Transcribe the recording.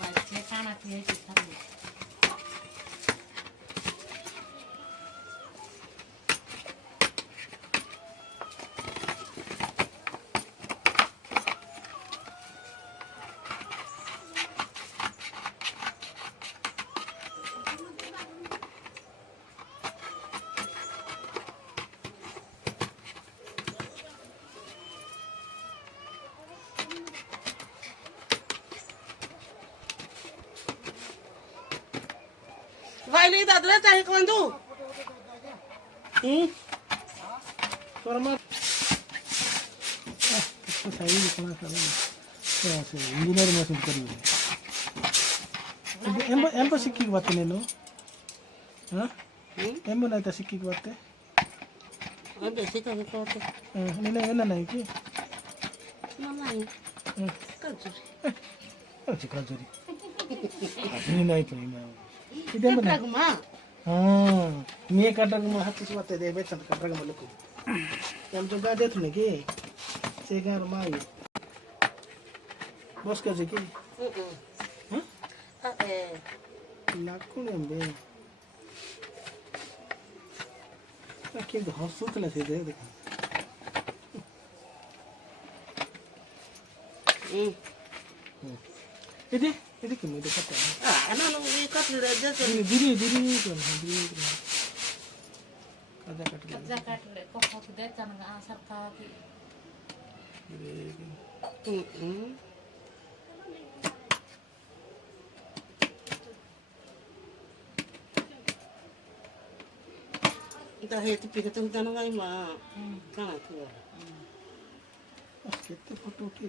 बाईचे कानात घ्यायचे ठरले. Vai daadala tayo kwando. Forma. सही लिखना करो ऐसे इंजीनियर में सुन करिए एम पर सिक्की की बात नहीं लो हाँ एम पर नहीं था सिक्की की बात है अबे सीता के कोते नहीं नहीं नहीं कि मामा है कजरी अच्छी कजरी नहीं तो नहीं इधर में कटगमा हाँ मैं कटगमा हाथ से बात दे बेचन कटगमा लोग हम जो गाड़ी तो नहीं कि सेगार माई बस का जी कि हाँ अबे लाखों ने बे क्या तो हंसू तो लगे दे देखा इधर क्यों मुझे पता है ना नो ये कटले जैसे धीरे धीरे कर काजा कटले को फोक देता ना सरकार की इधर है तो पिघल तो जाना गाई माँ कहाँ थी वो कितने फोटो की